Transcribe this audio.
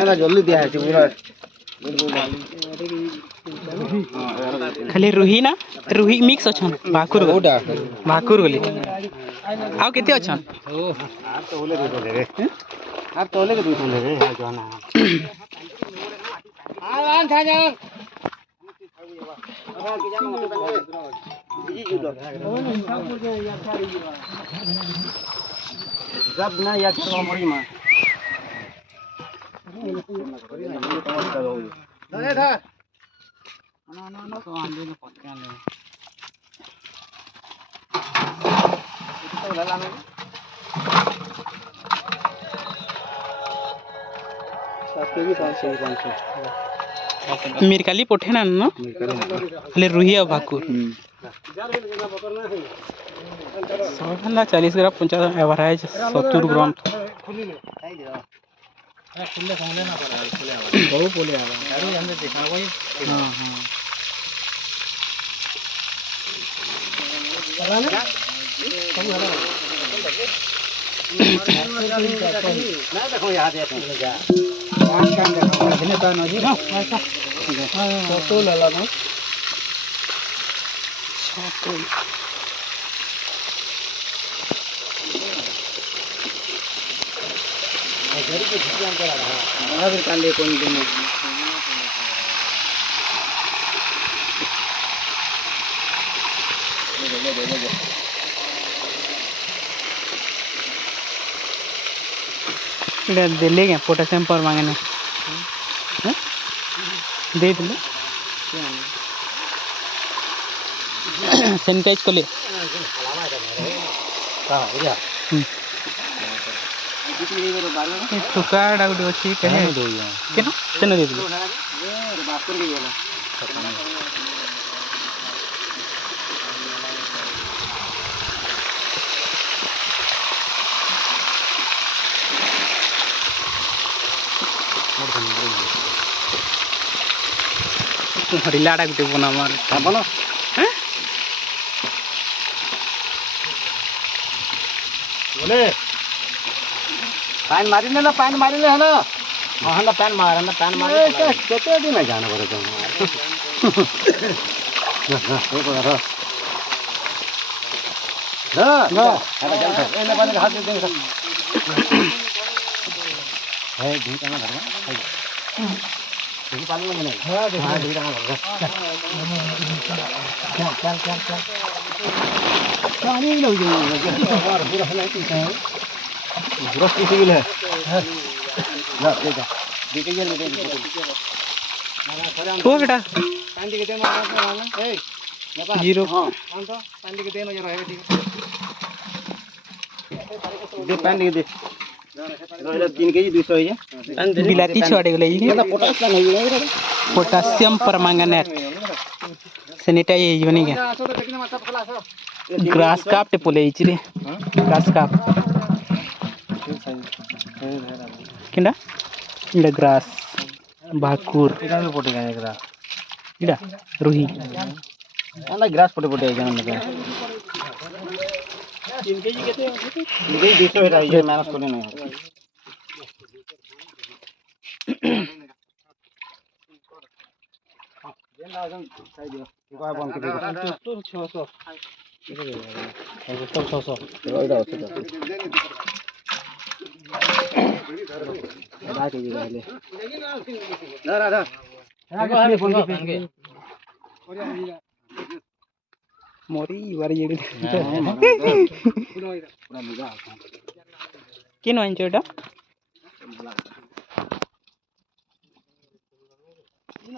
ଏଟା ଜଲ୍ଦି ଦିଆ ହେଇଛି ପୁରା खाली रुही ना रुही मिक्स अच्छन भाकुर କୋଉଟା भाकुर गली आउ केते अच्छन ଆର ତଲେ କେ ଦୁଇଥିଲେ ରେ ଜଣା जब ना या तो मरी मां धरे धर ना तो आंदे न पक्का ले तो लला में साथे भी 500 मिरकाली पोठे ना न खाली रुही और भाकुर 40 ग्राम 50 एवरेज 70 ग्राम बहुत बोले आ गाड़ी हमने देखा वही हां हां चला ना सब हला ना देखो यहां दे जा कान कान देखो ने तो नजी ना ऐसा तो लला ना जरी के ध्यान करा रहा है कांदे कौन देने इधर दिल्ली के पोटेशियम पर मांगने दे दिले सैनिटाइज को ले हां इधर टुका डाउट अछि कहे केनो सेन दे दिले बापर के गेला हरिलाडा गुटे बना मार बनो हैं बोले पान मारी ले ना पान मारी ले है ना हां ना पान मार ना पान मार केते दिन जाना पड़े तुम ना ये करो ना अरे चल एने पानी हाथ दे दे है ढीक ना घर में ढीक पानी में नहीं हां ढीक ना घर में चल चल चल पानी लो जो पूरा पूरा नहीं पीता है पूरा पी गई है ना दे दे के ये ले दे तो बेटा पानी के दे मारना ए जीरो हां कौन तो पानी के दे में जरा है ठीक दे पानी दे रहले 3 केजी 200 है बिलाती छड़े गले ना पोटासियम है ये पोटेशियम परमैंगनेट सैनिटाइज होनी के ग्रास काप ते पोले इचरे ग्रास काप किंडा इडा ग्रास भाकुर इधर में पोटे गए ग्रास इडा रुही अंदर ग्रास पोटे पोटे जान लगे 3 केजी केते 200 है ये माइनस करने नहीं देन लाजम सही दियो कोई बंद कर दे 600 600 इधर होते बात है ये ले ना राधा आगे फोन के मोरी वारी येडी पूरा मजा किन वाइन चोटा किन